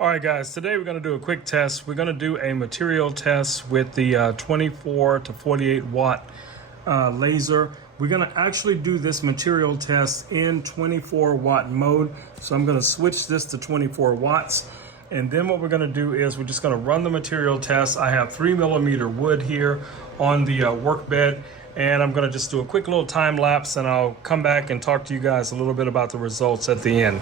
All right, guys, today we're going to do a quick test. We're going to do a material test with the 24 to 48 watt laser. We're going to actually do this material test in 24 watt mode. So I'm going to switch this to 24 watts. And then what we're going to do is we're just going to run the material test. I have 3mm wood here on the work bed. And I'm going to just do a quick little time lapse, and I'll come back and talk to you guys a little bit about the results at the end.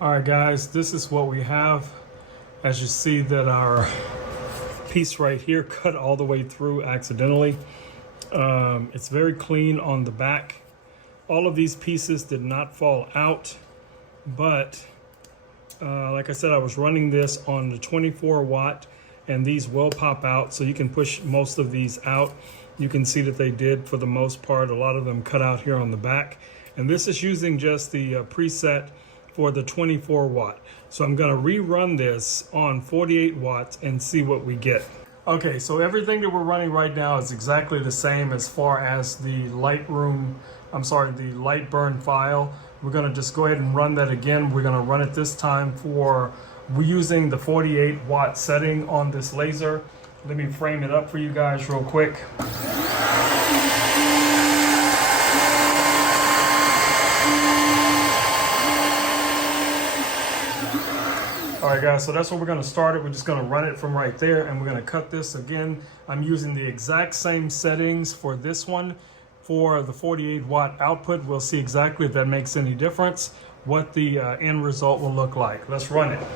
All right, guys, this is what we have. As you see that our piece right here cut all the way through accidentally. It's very clean on the back. All of these pieces did not fall out, but like I said, I was running this on the 24 watt, and these will pop out, so you can push most of these out. You can see that they did for the most part. A lot of them cut out here on the back, and this is using just the preset for the 24 watt. So I'm gonna rerun this on 48 watts and see what we get. Okay, so everything that we're running right now is exactly the same as far as the light burn file. We're gonna just go ahead and run that again. We're gonna run it this time we're using the 48 watt setting on this laser. Let me frame it up for you guys real quick. All right, guys, so that's what we're gonna start it. We're just gonna run it from right there, and we're gonna cut this again. I'm using the exact same settings for this one for the 48 watt output. We'll see exactly if that makes any difference, what the end result will look like. Let's run it.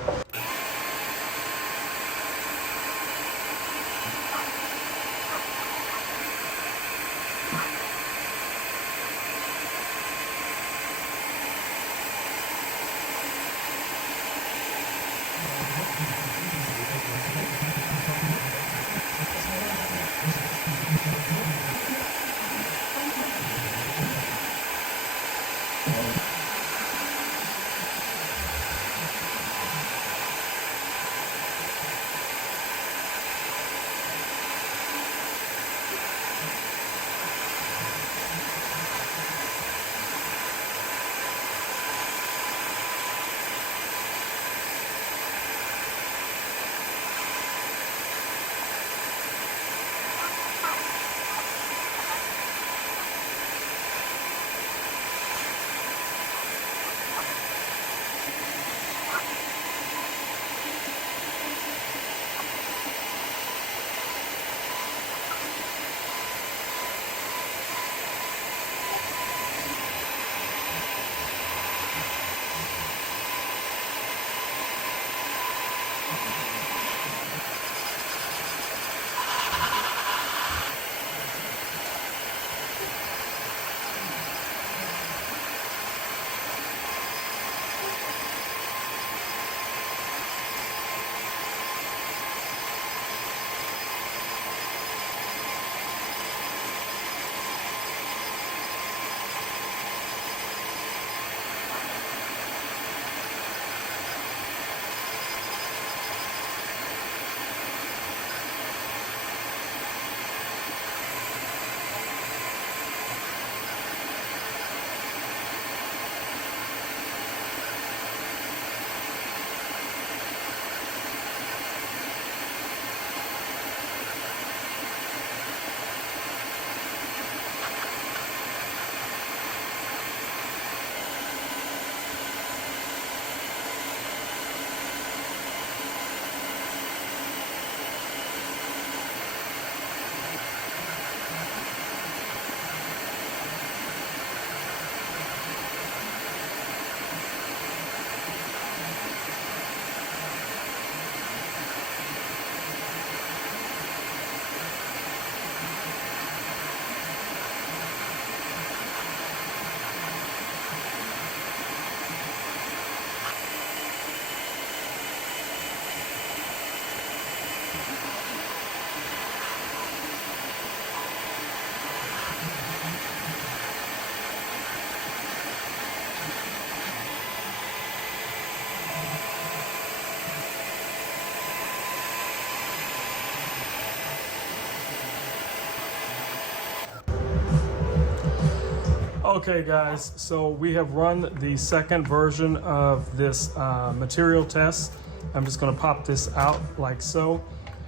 Okay guys, so we have run the second version of this material test. I'm just going to pop this out like so.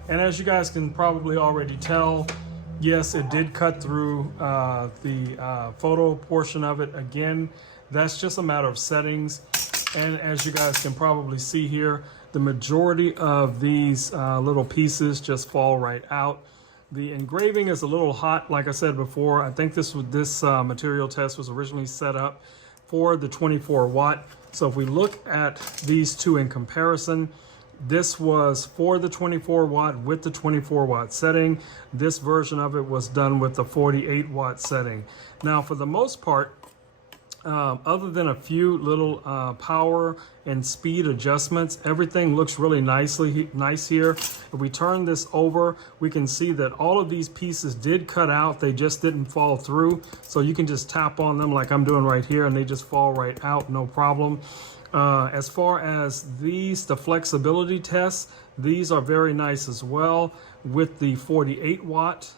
And as you guys can probably already tell, yes, it did cut through the photo portion of it. Again, that's just a matter of settings. And as you guys can probably see here, the majority of these little pieces just fall right out. The engraving is a little hot, like I said before. I think this material test was originally set up for the 24 watt. So if we look at these two in comparison, this was for the 24 watt with the 24 watt setting. This version of it was done with the 48 watt setting. Now, for the most part, other than a few little power and speed adjustments, everything looks really nice here. If we turn this over, we can see that all of these pieces did cut out. They just didn't fall through. So you can just tap on them like I'm doing right here and they just fall right out, no problem. As far as the flexibility tests, these are very nice as well with the 48 watt.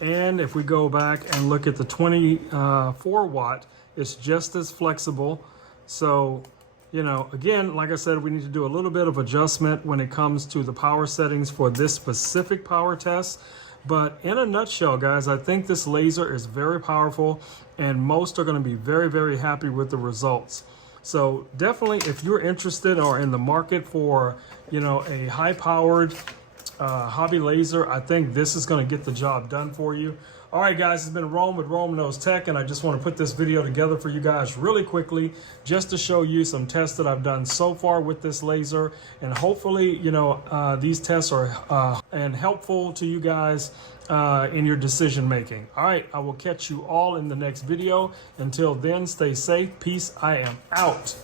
And if we go back and look at the 24 watt, it's just as flexible. So, you know, again, like I said, we need to do a little bit of adjustment when it comes to the power settings for this specific power test. But in a nutshell, guys, I think this laser is very powerful and most are going to be very, very happy with the results. So definitely, if you're interested or in the market for, you know, a high-powered hobby laser, I think this is going to get the job done for you. All right, guys, it's been Rome with Rome Knows Tech, and I just want to put this video together for you guys really quickly just to show you some tests that I've done so far with this laser, and hopefully, these tests are and helpful to you guys in your decision making. All right, I will catch you all in the next video. Until then, stay safe. Peace. I am out.